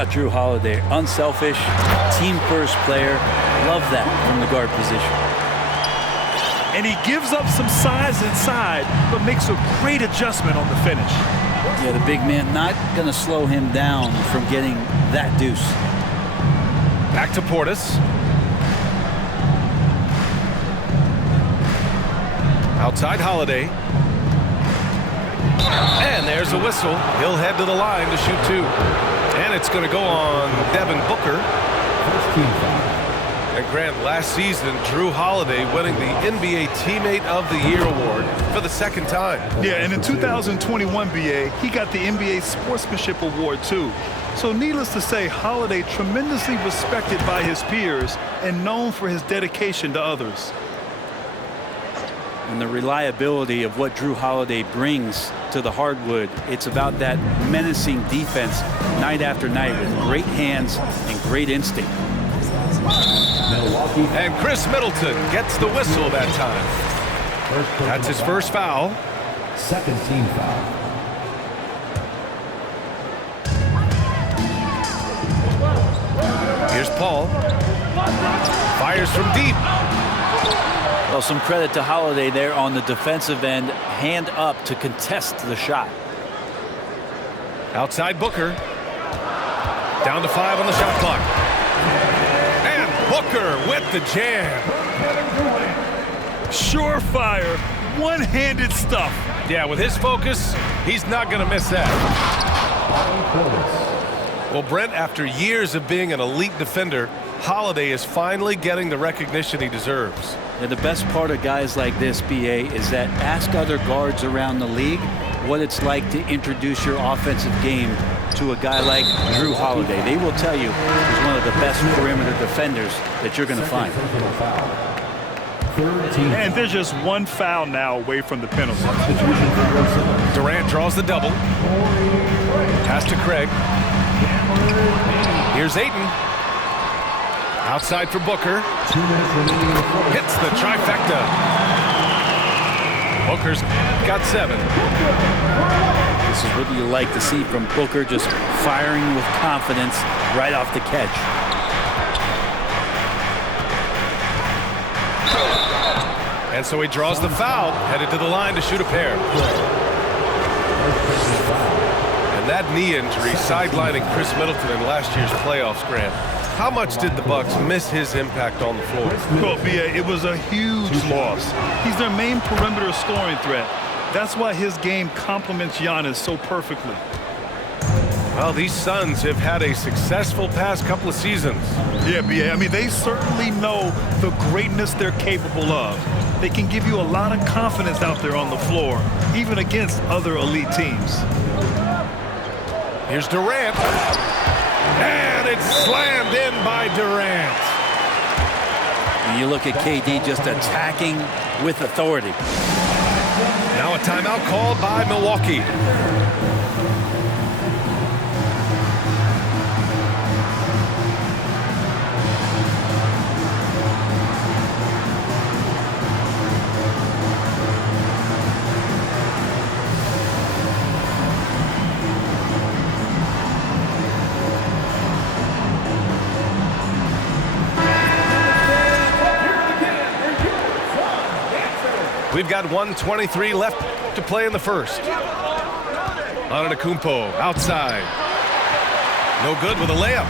about Drew Holiday? Unselfish, team-first player. Love that from the guard position. And he gives up some size inside, but makes a great adjustment on the finish. Yeah, the big man not going to slow him down from getting that deuce. Back to Portis. Outside Holiday. And there's a whistle. He'll head to the line to shoot two. And it's going to go on Devin Booker. And Grant, last season, Drew Holiday winning the NBA Teammate of the Year award for the second time. Yeah, and in 2021, BA, he got the NBA Sportsmanship Award, too. So needless to say, Holiday tremendously respected by his peers and known for his dedication to others. And the reliability of what Drew Holiday brings to the hardwood, it's about that menacing defense night after night with great hands and great instinct. And Chris Middleton gets the whistle that time. That's his first foul. Second team foul. Here's Paul. Fires from deep. Well, some credit to Holiday there on the defensive end, hand up to contest the shot. Outside Booker. Down to 5 on the shot clock. And Booker with the jam. Surefire, one-handed stuff. Yeah, with his focus, he's not going to miss that. Well, Brent, after years of being an elite defender, Holiday is finally getting the recognition he deserves. And the best part of guys like this, BA, is that ask other guards around the league what it's like to introduce your offensive game to a guy like Drew Holiday. They will tell you he's one of the best perimeter defenders that you're going to find. And there's just one foul now away from the penalty. Durant draws the double. Pass to Craig. Here's Ayton. Outside for Booker. Hits the trifecta. Booker's got 7. This is what you like to see from Booker, just firing with confidence right off the catch. And so he draws the foul, headed to the line to shoot a pair. And that knee injury sidelining Chris Middleton in last year's playoffs, Grant. How much did the Bucks miss his impact on the floor? Well, BA, it was a huge loss. He's their main perimeter scoring threat. That's why his game complements Giannis so perfectly. Well, these Suns have had a successful past couple of seasons. Yeah, BA, I mean, they certainly know the greatness they're capable of. They can give you a lot of confidence out there on the floor, even against other elite teams. Here's Durant. And it's slammed in by Durant. And you look at KD just attacking with authority. Now a timeout called by Milwaukee. We've got 1:23 left to play in the first. Antetokounmpo outside. No good with a layup.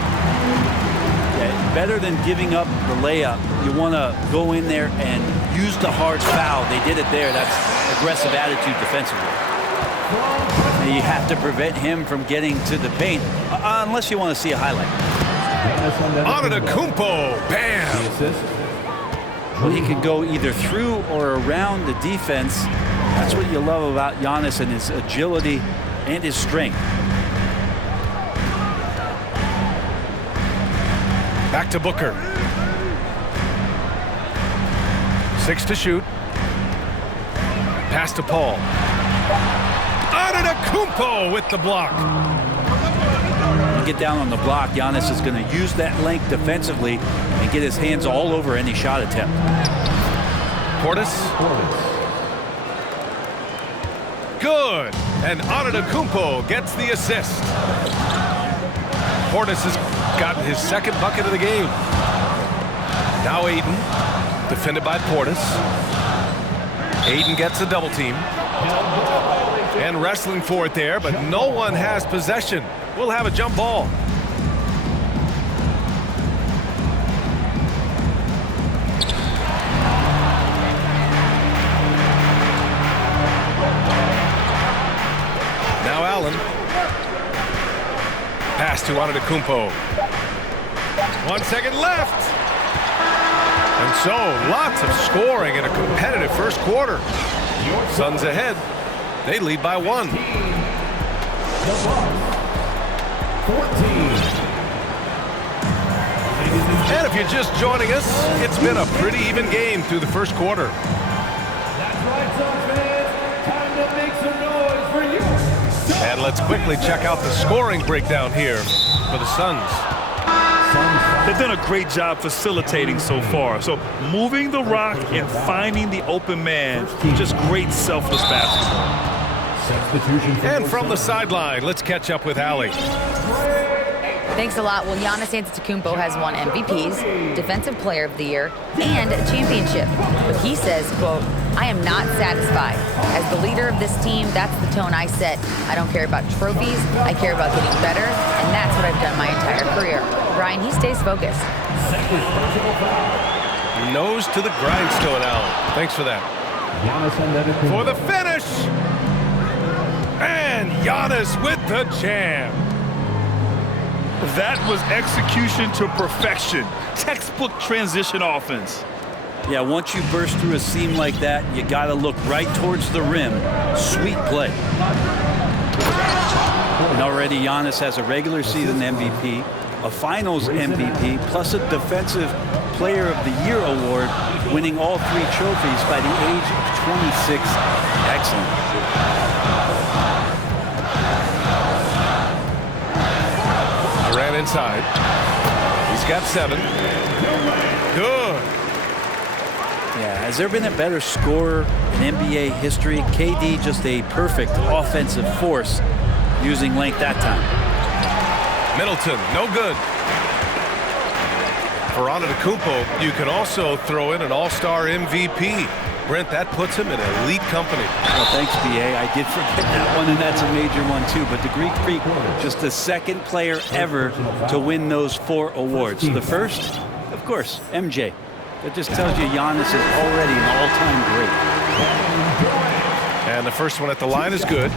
Yeah, better than giving up the layup, you want to go in there and use the hard foul. They did it there. That's aggressive attitude defensively. And you have to prevent him from getting to the paint, unless you want to see a highlight. Antetokounmpo, bam! Well, he can go either through or around the defense. That's what you love about Giannis and his agility and his strength. Back to Booker. 6 to shoot. Pass to Paul. Antetokounmpo with the block. You get down on the block, Giannis is going to use that length defensively and get his hands all over any shot attempt. Portis. Good. And Antetokounmpo gets the assist. Portis has gotten his second bucket of the game. Now Aiden, defended by Portis. Aiden gets a double team. And wrestling for it there, but no one has possession. We'll have a jump ball. Now Allen. Pass to Antetokounmpo. 1 second left. And so, lots of scoring in a competitive first quarter. Suns ahead. They lead by 1. 14. And if you're just joining us, it's been a pretty even game through the first quarter. That's right, Suns fans. Time to make some noise for you. And let's quickly check out the scoring breakdown here for the Suns. They've done a great job facilitating so far. So moving the rock and finding the open man, just great selfless basketball. And from the sideline, let's catch up with Allie. Thanks a lot. Well, Giannis Antetokounmpo has won MVPs, Defensive Player of the Year, and a championship. But he says, quote, I am not satisfied. As the leader of this team, that's the tone I set. I don't care about trophies. I care about getting better, and that's what I've done my entire career. Brian, he stays focused. Nose to the grindstone, Allen. Thanks for that. For the finish! And Giannis with the jam. That was execution to perfection. Textbook transition offense. Yeah, once you burst through a seam like that, you got to look right towards the rim. Sweet play. And already Giannis has a regular season MVP, a finals MVP, plus a Defensive Player of the Year award, winning all 3 trophies by the age of 26. Excellent. Durant inside. He's got 7. Good. Yeah, has there been a better scorer in NBA history? KD just a perfect offensive force using length that time. Middleton, no good. For Antetokounmpo, you can also throw in an all-star MVP. Brent, that puts him in elite company. Well, thanks, B.A. I did forget that one, and that's a major one, too. But the Greek Freak, just the second player ever to win those 4 awards. The first, of course, MJ. That just tells you Giannis is already an all-time great. And the first one at the line is good.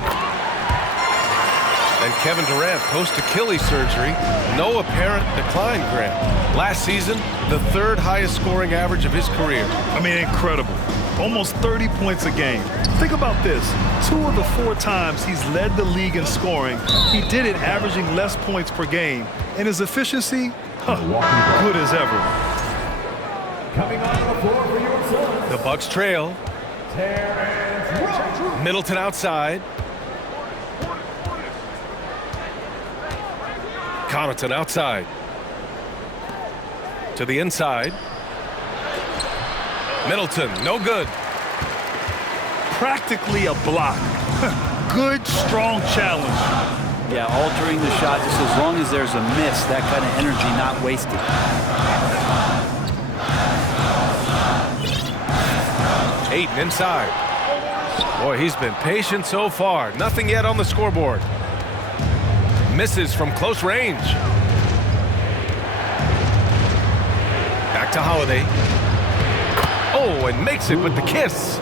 And Kevin Durant, post-Achilles surgery, no apparent decline, Grant. Last season, the 3rd highest scoring average of his career. I mean, incredible. Almost 30 points a game. Think about this. 2 of the 4 times he's led the league in scoring, he did it averaging less points per game. And his efficiency, good as ever. Coming on the floor for your Suns. The Bucks trail. Middleton outside. Connaughton outside. To the inside. Middleton, no good. Practically a block. Good, strong challenge. Yeah, altering the shot just as long as there's a miss, that kind of energy not wasted. Ayton inside. Boy, he's been patient so far. Nothing yet on the scoreboard. Misses from close range. Back to Holiday. Oh, and makes it with the kiss.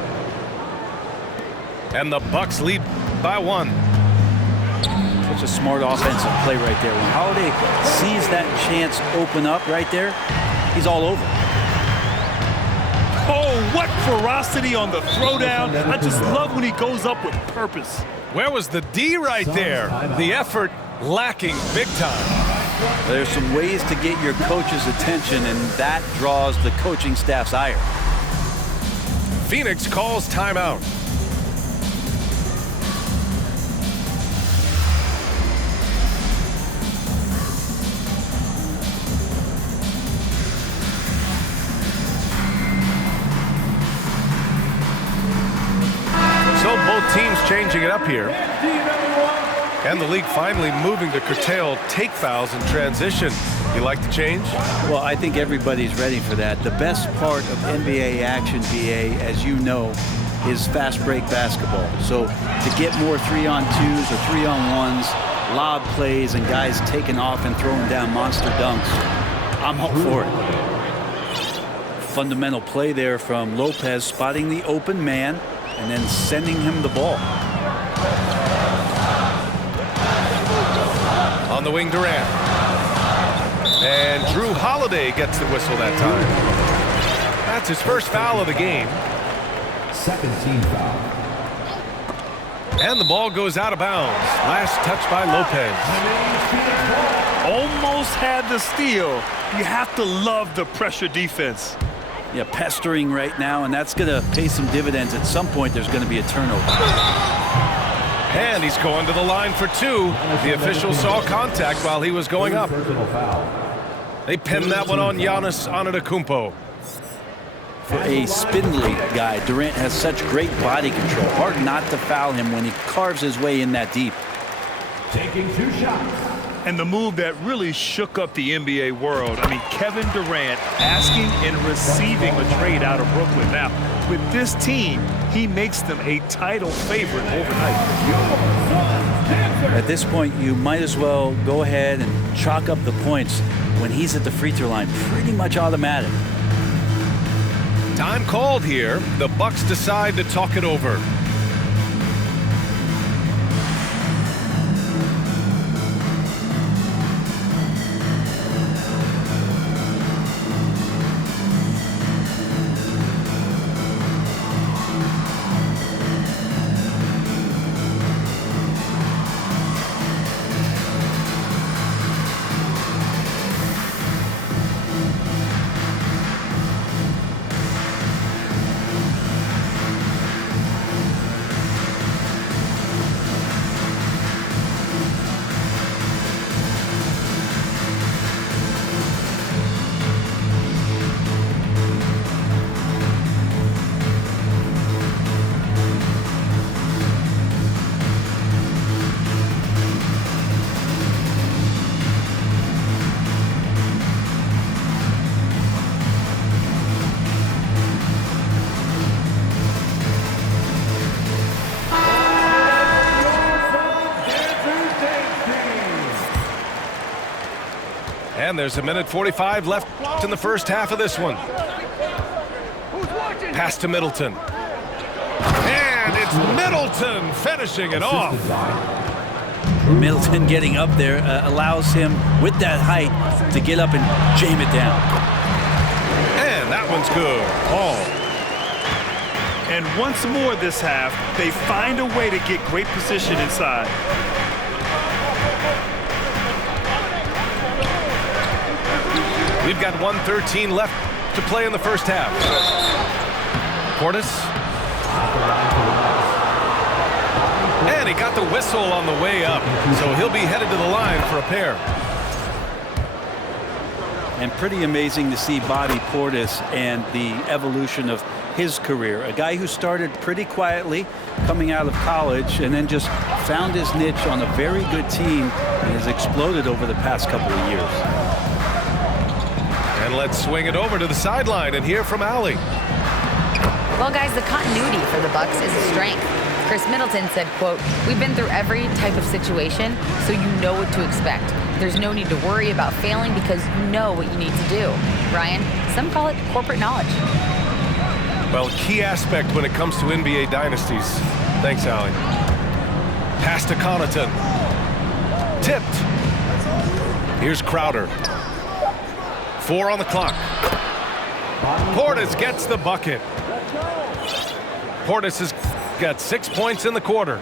And the Bucks lead by 1. Such a smart offensive play right there. When Holiday sees that chance open up right there, he's all over. Oh, what ferocity on the throwdown. I just love when he goes up with purpose. Where was the D right there? The effort lacking big time. There's some ways to get your coach's attention, and that draws the coaching staff's ire. Phoenix calls timeout. So both teams changing it up here. And the league finally moving to curtail take fouls in transition. You like the change? Well, I think everybody's ready for that. The best part of NBA action, BA, as you know, is fast break basketball. So to get more 3-on-2s or 3-on-1s, lob plays, and guys taking off and throwing down monster dunks, I'm all for it. Fundamental play there from Lopez, spotting the open man and then sending him the ball. On the wing, Durant. And Drew Holiday gets the whistle that time. That's his first foul of the game. Second team foul. And the ball goes out of bounds. Last touch by Lopez. Almost had the steal. You have to love the pressure defense. Yeah, pestering right now, and that's going to pay some dividends. At some point, there's going to be a turnover. And he's going to the line for two. The official saw contact while he was going up. Personal foul. They pinned that one on Giannis Antetokounmpo. For a spindly guy, Durant has such great body control. Hard not to foul him when he carves his way in that deep. Taking 2 shots. And the move that really shook up the NBA world. I mean, Kevin Durant asking and receiving a trade out of Brooklyn. Now, with this team, he makes them a title favorite overnight. At this point, you might as well go ahead and chalk up the points when he's at the free throw line. Pretty much automatic. Time called here. The Bucks decide to talk it over. And there's 1:45 left in the first half of this one. Pass to Middleton. And it's Middleton finishing it off. Middleton getting up there allows him, with that height, to get up and jam it down. And that one's good. Paul. And once more this half, they find a way to get great position inside. We've got 1:13 left to play in the first half. Portis. And he got the whistle on the way up, so he'll be headed to the line for a pair. And pretty amazing to see Bobby Portis and the evolution of his career. A guy who started pretty quietly coming out of college and then just found his niche on a very good team and has exploded over the past couple of years. And let's swing it over to the sideline and hear from Allie. Well, guys, the continuity for the Bucks is a strength. Chris Middleton said, quote, "We've been through every type of situation, so you know what to expect. There's no need to worry about failing because you know what you need to do." Ryan, some call it corporate knowledge. Well, key aspect when it comes to NBA dynasties. Thanks, Allie. Pass to Connaughton. Tipped. Here's Crowder. 4 on the clock. Portis gets the bucket. Portis has got 6 points in the quarter.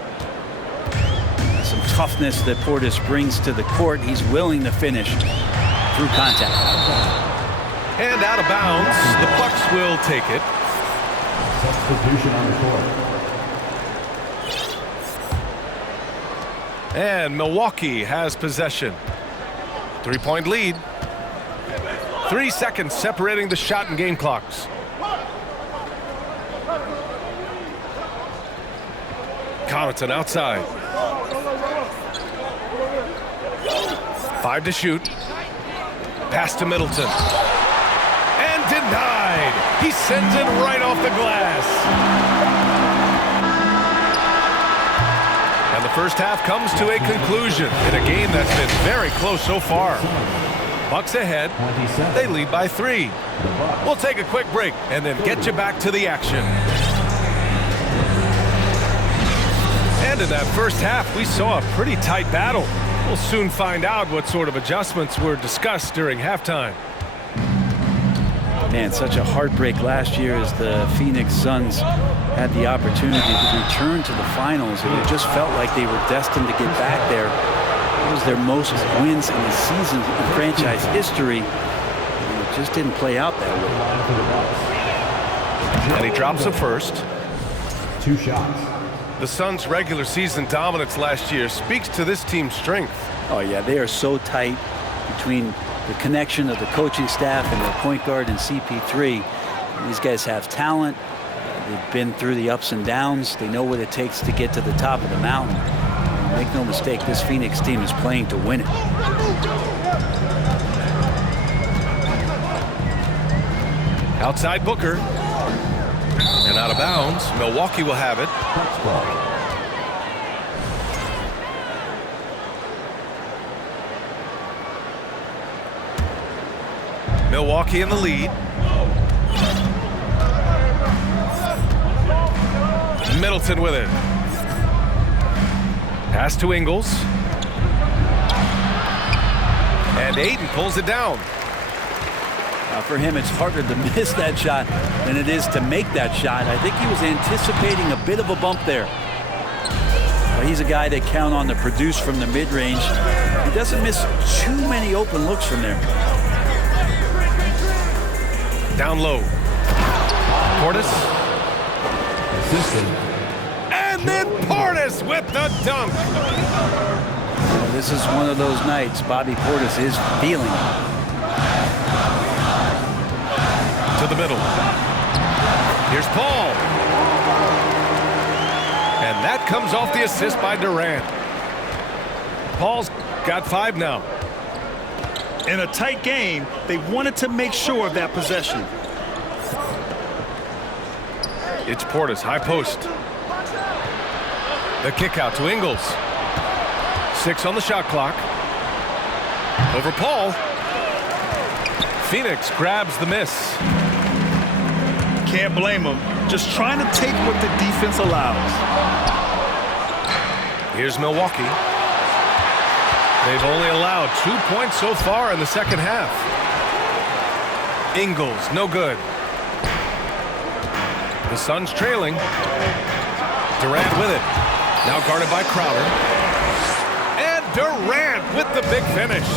Some toughness that Portis brings to the court. He's willing to finish through contact. And out of bounds, the Bucks will take it. Substitution on the court. And Milwaukee has possession. 3-point lead. 3 seconds separating the shot and game clocks. Connaughton outside. 5 to shoot. Pass to Middleton. And denied. He sends it right off the glass. And the first half comes to a conclusion in a game that's been very close so far. Bucks ahead. They lead by 3. We'll take a quick break and then get you back to the action. And in that first half, we saw a pretty tight battle. We'll soon find out what sort of adjustments were discussed during halftime. Man, such a heartbreak last year as the Phoenix Suns had the opportunity to return to the finals, and it just felt like they were destined to get back there. It was their most wins in the season in franchise history. And it just didn't play out that way. And he drops the first. 2 shots. The Suns' regular season dominance last year speaks to this team's strength. Oh, yeah, they are so tight between the connection of the coaching staff and their point guard and CP3. These guys have talent. They've been through the ups and downs. They know what it takes to get to the top of the mountain. And make no mistake, this Phoenix team is playing to win it. Outside Booker. And out of bounds. Milwaukee will have it. Milwaukee in the lead. Middleton with it. Pass to Ingles. And Ayton pulls it down. For him, it's harder to miss that shot than it is to make that shot. I think he was anticipating a bit of a bump there. But he's a guy they count on to produce from the mid-range. He doesn't miss too many open looks from there. Down low. Portis. And then Portis with the dunk. This is one of those nights Bobby Portis is feeling it. To the middle. Here's Paul. And that comes off the assist by Durant. Paul's got 5 now. In a tight game, they wanted to make sure of that possession. It's Portis, high post. The kick out to Ingles. 6 on the shot clock. Over Paul. Phoenix grabs the miss. Can't blame them. Just trying to take what the defense allows. Here's Milwaukee. They've only allowed 2 points so far in the second half. Ingles, no good. The Suns trailing. Durant with it. Now guarded by Crowder. And Durant with the big finish.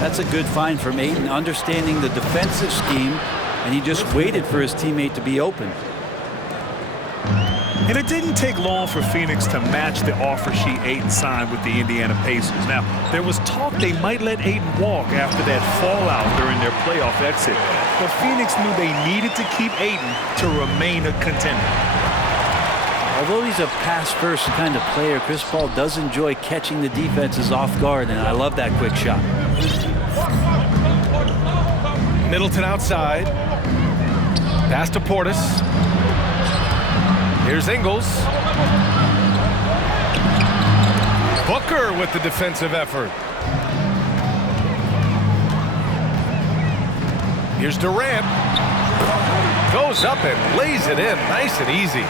That's a good find from Ayton, understanding the defensive scheme, and he just waited for his teammate to be open. And it didn't take long for Phoenix to match the offer sheet Ayton signed with the Indiana Pacers. Now, there was talk they might let Ayton walk after that fallout during their playoff exit. But Phoenix knew they needed to keep Ayton to remain a contender. Although he's a pass-first kind of player, Chris Paul does enjoy catching the defenses off guard, and I love that quick shot. Middleton outside. Pass to Portis. Here's Ingles. Booker with the defensive effort. Here's Durant. Goes up and lays it in nice and easy.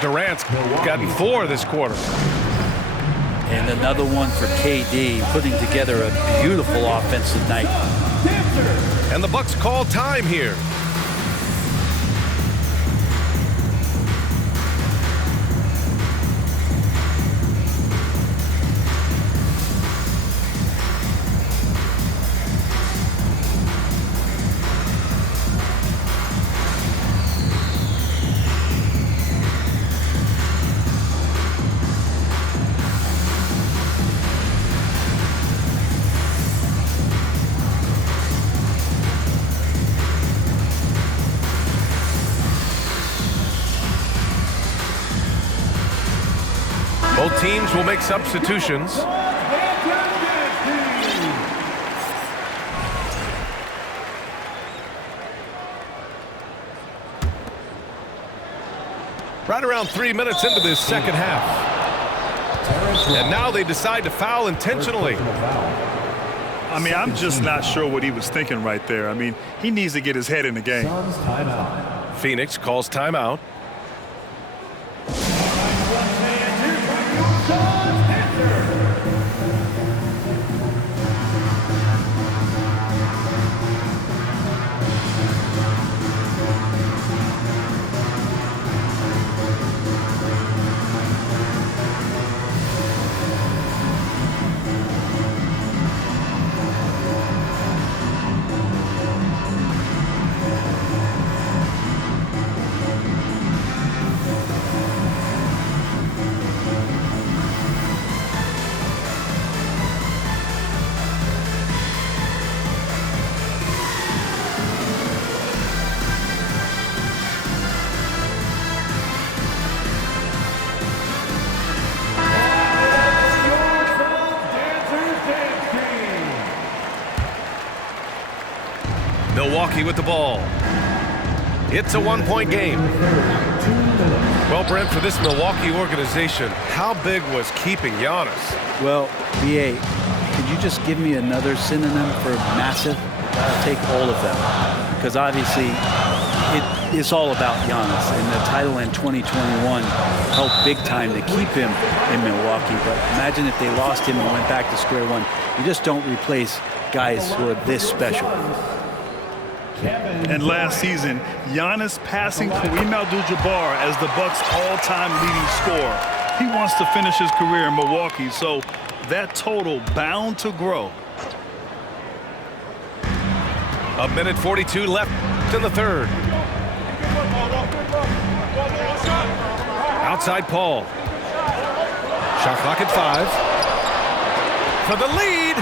Durant's gotten 4 this quarter. And another one for KD, putting together a beautiful offensive night. And the Bucks call time here. Both teams will make substitutions. Right around 3 minutes into this second half. And now they decide to foul intentionally. I mean, I'm just not sure what he was thinking right there. I mean, he needs to get his head in the game. Phoenix calls timeout. Milwaukee with the ball. It's a one-point game. Well, Brent, for this Milwaukee organization, how big was keeping Giannis? Well, BA, could you just give me another synonym for massive? I'll take all of them. Because obviously, it's all about Giannis. And the title in 2021 helped big time to keep him in Milwaukee. But imagine if they lost him and went back to square one. You just don't replace guys who are this special. And last season, Giannis passing Kareem Abdul-Jabbar as the Bucks' all-time leading scorer. He wants to finish his career in Milwaukee, so that total bound to grow. A minute 42 left in the third. Outside Paul. Shot clock at 5. For the lead.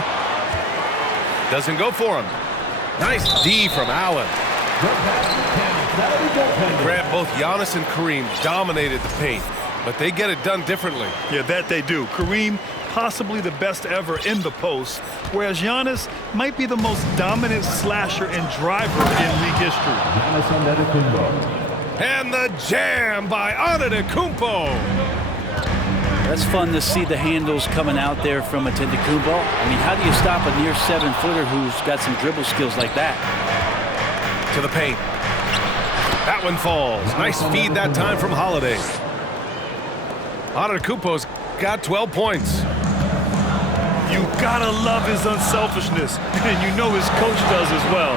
Doesn't go for him. Nice D from Allen. Grant, both Giannis and Kareem dominated the paint, but they get it done differently. Yeah, that they do. Kareem, possibly the best ever in the post, whereas Giannis might be the most dominant slasher and driver in league history. And the jam by Antetokounmpo. That's fun to see the handles coming out there from Antetokounmpo. I mean, how do you stop a near 7-footer who's got some dribble skills like that? To the paint. That one falls. Nice feed that time from Holiday. Antetokounmpo's got 12 points. You gotta love his unselfishness, and you know his coach does as well.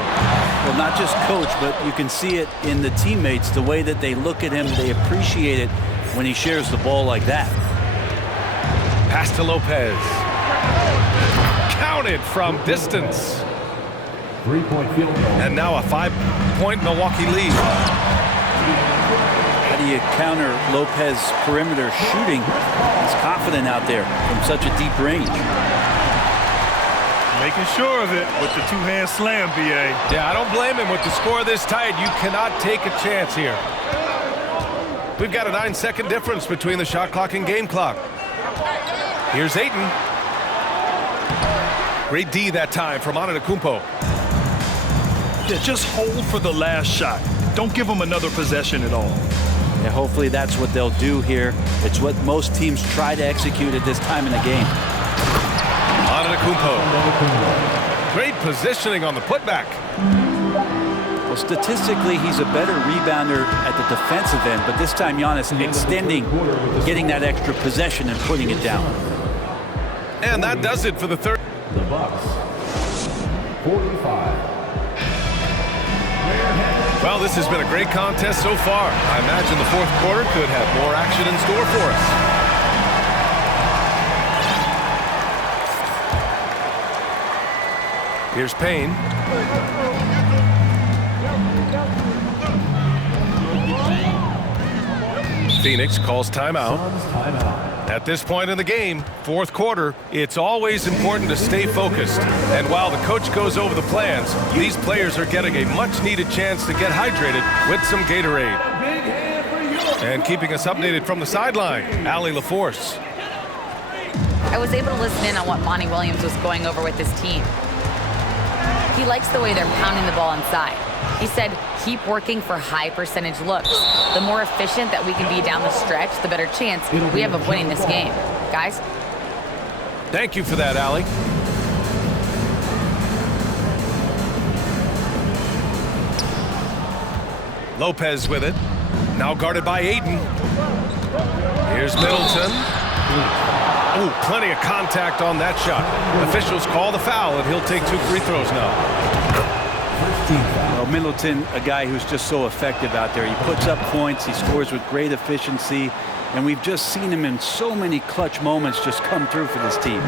Well, not just coach, but you can see it in the teammates, the way that they look at him, they appreciate it when he shares the ball like that. Pass to Lopez. Counted from distance. 3-point field goal. And now a 5-point Milwaukee lead. How do you counter Lopez perimeter shooting? He's confident out there from such a deep range. Making sure of it with the two-hand slam, BA. Yeah, I don't blame him. With the score this tight, you cannot take a chance here. We've got a 9-second difference between the shot clock and game clock. Here's Ayton. Great D that time from Antetokounmpo. Yeah, just hold for the last shot. Don't give him another possession at all. Yeah, hopefully that's what they'll do here. It's what most teams try to execute at this time in the game. Antetokounmpo. Great positioning on the putback. Well, statistically, he's a better rebounder at the defensive end, but this time Giannis extending, getting that extra possession and putting it down. And that does it for the third. The Bucks. 45. Well, this has been a great contest so far. I imagine the fourth quarter could have more action in store for us. Here's Payne. Phoenix calls timeout. At this point in the game, fourth quarter, it's always important to stay focused. And while the coach goes over the plans, these players are getting a much-needed chance to get hydrated with some Gatorade. And keeping us updated from the sideline, Allie LaForce. I was able to listen in on what Monty Williams was going over with his team. He likes the way they're pounding the ball inside. He said, keep working for high percentage looks. The more efficient that we can be down the stretch, the better chance we have of winning this game. Guys? Thank you for that, Allie. Lopez with it. Now guarded by Aiden. Here's Middleton. Oh, plenty of contact on that shot. Officials call the foul, and he'll take 2 free throws now. Well, Middleton, a guy who's just so effective out there. He puts up points. He scores with great efficiency. And we've just seen him in so many clutch moments just come through for this team.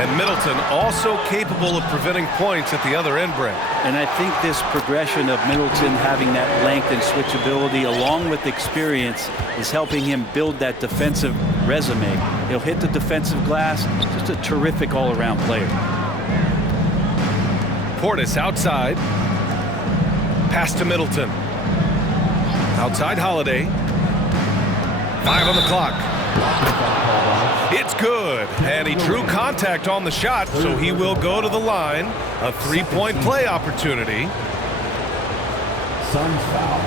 And Middleton also capable of preventing points at the other end, Brent. And I think this progression of Middleton having that length and switchability along with experience is helping him build that defensive resume. He'll hit the defensive glass. Just a terrific all-around player. Portis outside. Pass to Middleton. Outside Holiday. 5 on the clock. It's good. And he drew contact on the shot, so he will go to the line. A 3-point play opportunity. Suns foul.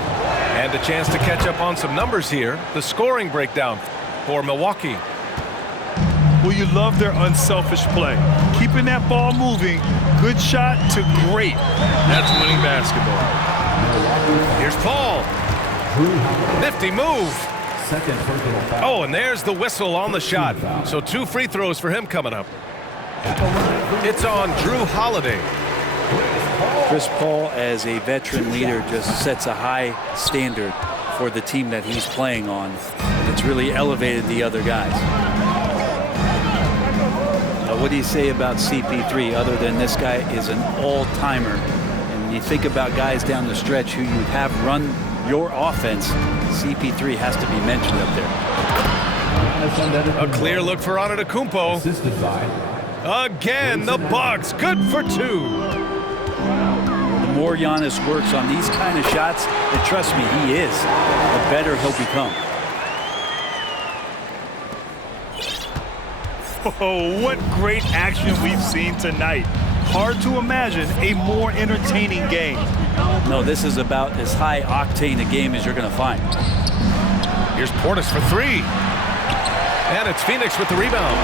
And a chance to catch up on some numbers here. The scoring breakdown for Milwaukee. Well, you love their unselfish play. Keeping that ball moving, good shot to great. That's winning basketball. Here's Paul. Nifty move. Second personal foul. Oh, and there's the whistle on the shot. So 2 free throws for him coming up. It's on Drew Holiday. Chris Paul, as a veteran leader, just sets a high standard for the team that he's playing on. It's really elevated the other guys. What do you say about CP3 other than this guy is an all-timer? And when you think about guys down the stretch who you have run your offense, CP3 has to be mentioned up there. A clear look for Antetokounmpo. Assisted by. Again, the Bucks. Good for 2. The more Giannis works on these kind of shots, and trust me, he is, the better he'll become. Oh, what great action we've seen tonight. Hard to imagine a more entertaining game. No, this is about as high octane a game as you're going to find. Here's Portis for 3. And it's Phoenix with the rebound.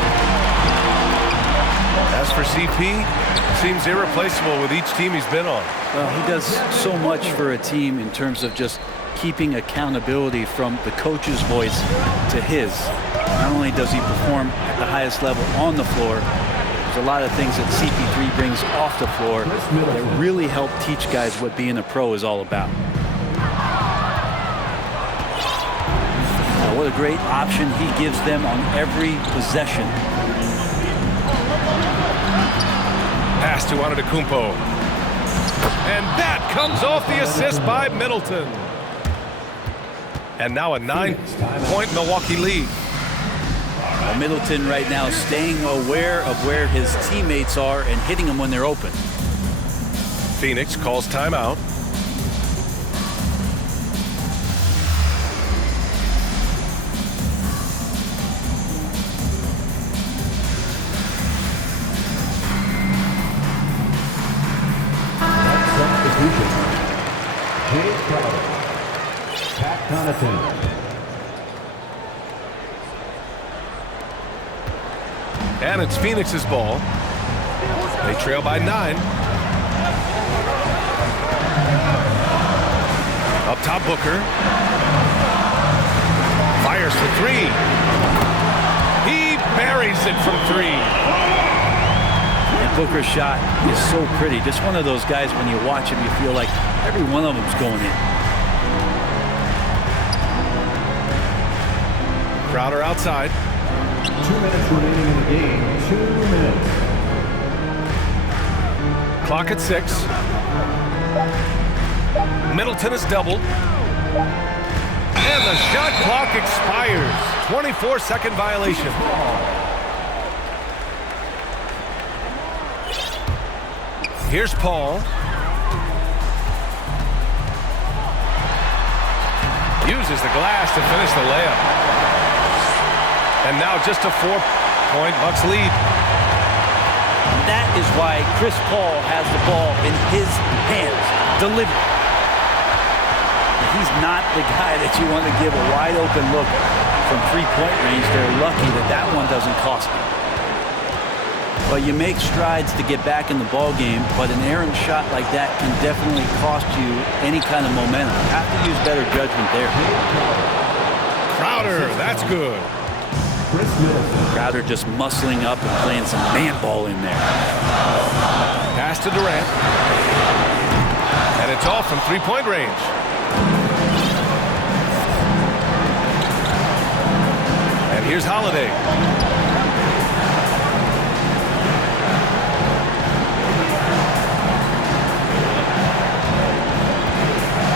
As for CP, seems irreplaceable with each team he's been on. Well, he does so much for a team in terms of just keeping accountability from the coach's voice to his. Not only does he perform at the highest level on the floor, there's a lot of things that CP3 brings off the floor that really help teach guys what being a pro is all about. What a great option he gives them on every possession. Pass to Antetokounmpo. And that comes off the assist by Middleton. And now a 9-point Milwaukee lead. Middleton right now staying aware of where his teammates are and hitting them when they're open. Phoenix calls timeout. Substitution. James Crowder. Pat Connaughton. And it's Phoenix's ball. They trail by 9. Up top, Booker. Fires for 3. He buries it from 3. And Booker's shot is so pretty. Just one of those guys, when you watch him, you feel like every one of them's going in. Crowder outside. 2 minutes remaining in the game. 2 minutes. Clock at 6. Middleton is doubled. And the shot clock expires. 24-second violation. Here's Paul. Uses the glass to finish the layup. And now just a 4-point Bucks lead. That is why Chris Paul has the ball in his hands. Delivered. he's not the guy that you want to give a wide open look from three-point range. They're lucky that that one doesn't cost them. But you make strides to get back in the ball game, but an errant shot like that can definitely cost you any kind of momentum. You have to use better judgment there. Crowder, that's good. Crowder just muscling up and playing some man ball in there. Pass to Durant. And it's off from three-point range. And here's Holiday.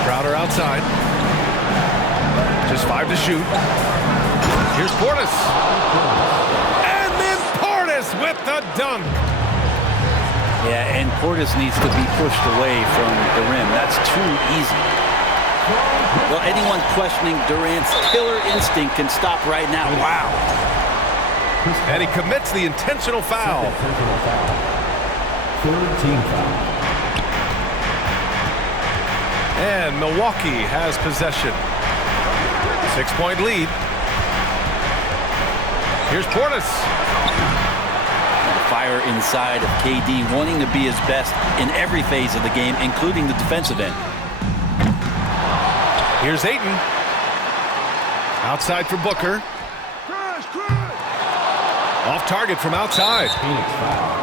Crowder outside. Just 5 to shoot. Here's Portis. And then Portis with the dunk. Yeah, and Portis needs to be pushed away from the rim. That's too easy. Well, anyone questioning Durant's killer instinct can stop right now. Wow. And he commits the intentional foul. Third team foul. And Milwaukee has possession. 6-point lead. Here's Portis. The fire inside of KD, wanting to be his best in every phase of the game, including the defensive end. Here's Ayton. Outside for Booker. Off target from outside. Phoenix foul.